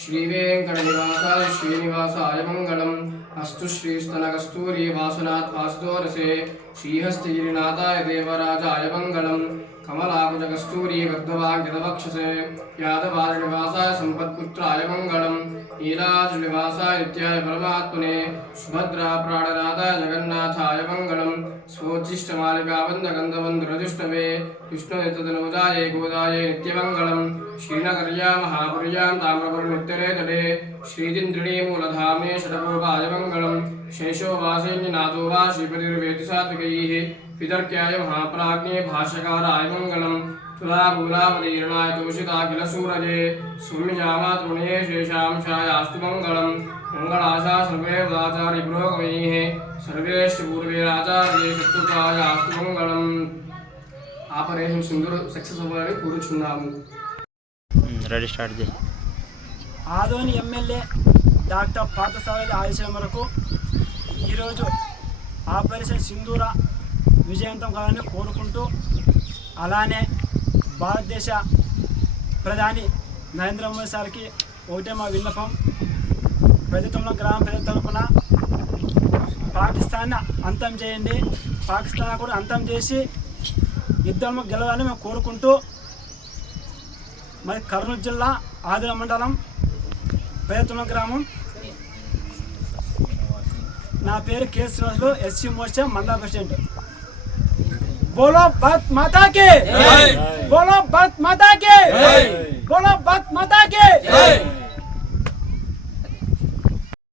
श्रीवेंकटनिवासाय श्रीनिवासाय मंगलम अस्तु श्रीस्तनकस्तूरी वासनात् वासुदोरसे श्रीहस्तिगिरिनाथाय देवराजाय मंगलम कमलाकुजकस्तूरी गद्गवाङ्कितवक्षसे यादवानिवासाय संपत्पुत्राय मंगलम नीलाचलनिवासाय नित्याय परमात्मने सुभद्रा प्राणनाथाय जगन्नाथाय मंगलम स्वोच्छिष्टमालिकाबन्धगन्धबन्धुरजुष्टवे विष्णुनेत्रतनुजाय गोदाय नित्यमङ्गलम श्रीनगर्या महापुर्यां ताम्रपुरनित्यरे तटे श्रीदिन्द्रिणी मूलधामे षडगोपाय मंगलम शेषोवासेन्यनाथो वा श्रीपतिर्वेदिसात्विकैः वितर्क्याय महाप्राज्ञे भाष्यकाराय मंगलम तुलामूलावतीर्णाय तोषिताखिलसूरजे सौम्यजामातृणे शेषांशायास्तु मंगलम मंगलाशा सर्वे वदाचार्यपुरोगमैः सर्वेश्च पूर्वे आचार्ये शत्रुतायास्तु मंगलम ఆపరేషన్ సింధూర్ సక్సెస్ అవ్వాలని కోరుచున్నాము. రెడీ స్టార్ట్ చేయి. ఆదోని ఎమ్మెల్యే డాక్టర్ పార్థసారథి ఆదేశాల మేరకు ఈరోజు ఆపరేషన్ సింధూర విజయవంతం కావాలని కోరుకుంటూ, అలానే భారతదేశ ప్రధాని నరేంద్ర మోదీ సార్కి ఒకటే మా విన్నపం, ప్రజతంలో గ్రామ ప్రజల తరపున పాకిస్తాన్ అంతం చేయండి, పాకిస్తాన్ కూడా అంతం చేసి యుద్ధంలో గెలవాలని మేము కోరుకుంటూ, మరి కర్నూలు జిల్లా ఆదిల మండలం పేదతుల గ్రామం, నా పేరు కె శ్రీనివాసులు, ఎస్సీ మోర్చా మండల ప్రెసిడెంట్. बोलो भारत माता के, बोलो भारत माता के, बोलो भारत माता के.